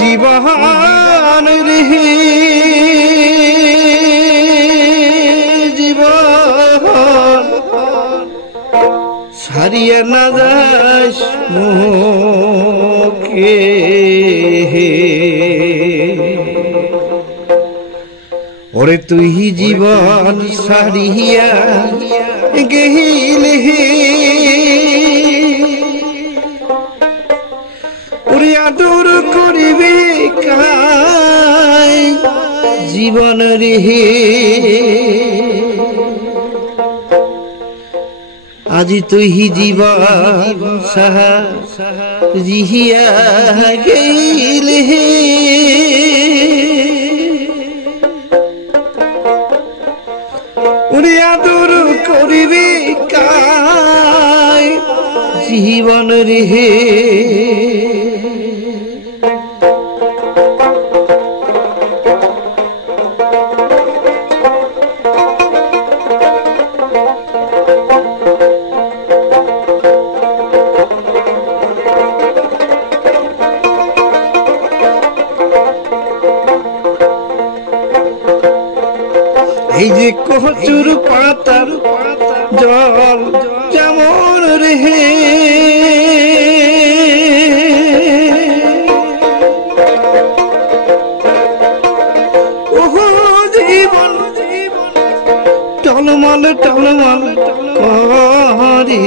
জীবন রে জীবন ছাড়িয়া না যাস মোকে ওরে তুই জীবন ছাড়িয়া গেলে ওরে আদর করিবে কাই জীবন রে আজি তুই জীবন সাহিয়া গেলে ওরে আদর করিবে কাই জীবন রে এই যে কচুর পাতার জল যেমন রে ওহো জীবন টলমল টলমল করে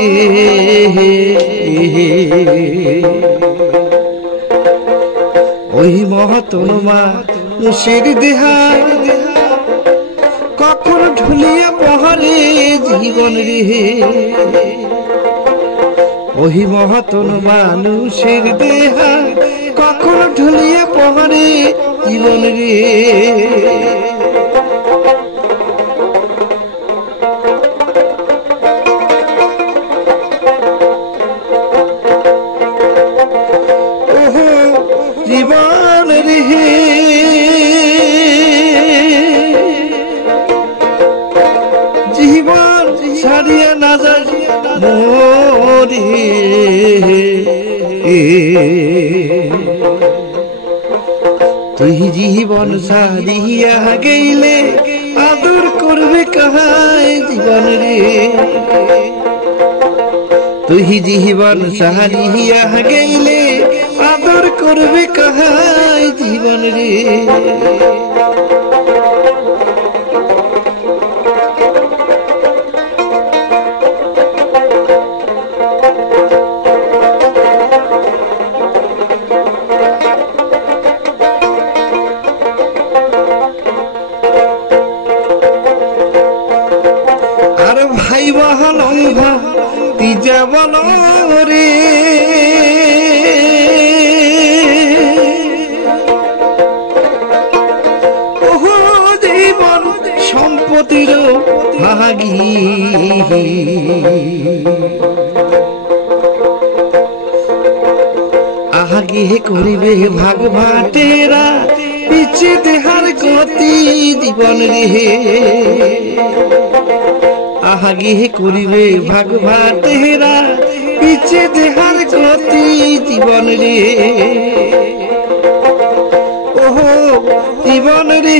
ওই মহাতন মানুষের দেহার কখন ঢুলিয়া পহরে জীবন রে ওই মহাতন মানুষের দেহা কখন ঢুলিয়া পহরে জীবন রে ওহো জীবন রে জীবন ছাড়িয়া না যাস মোরে তুই জীবন ছাড়িয়া গেলে আদর করবে কাহাই জীবন রে তুই জীবন ছাড়িয়া গেলে আদর করবে কাহাই জীবন রে ভাই বহন তিজা বল রে ওহো জীবন সম্পত্তির ভাগী আগে করিবে ভাগ ভাটেরা পিছে দেহার গতি জীবন রে আগে করিবে ভাগ ভাটেরা পিছে দেহার গতি জীবন রে ওহো জীবন রে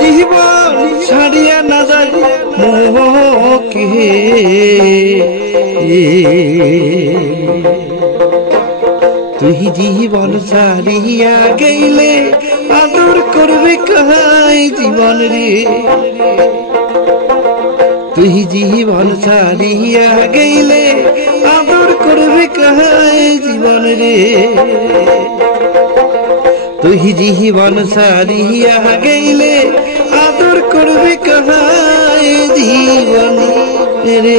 জীবন ছাড়িয়া না যাই মোকে তুই জীবন ছাড়িয়া গেলে আদর করবে কাহাই জীবন রে তুই জীবন ছাড়িয়া গেলে আদর করবে কাহাই জীবন রে তুই জীবন ছাড়িয়া গেলে আদর করবে কাহাই জীবন রে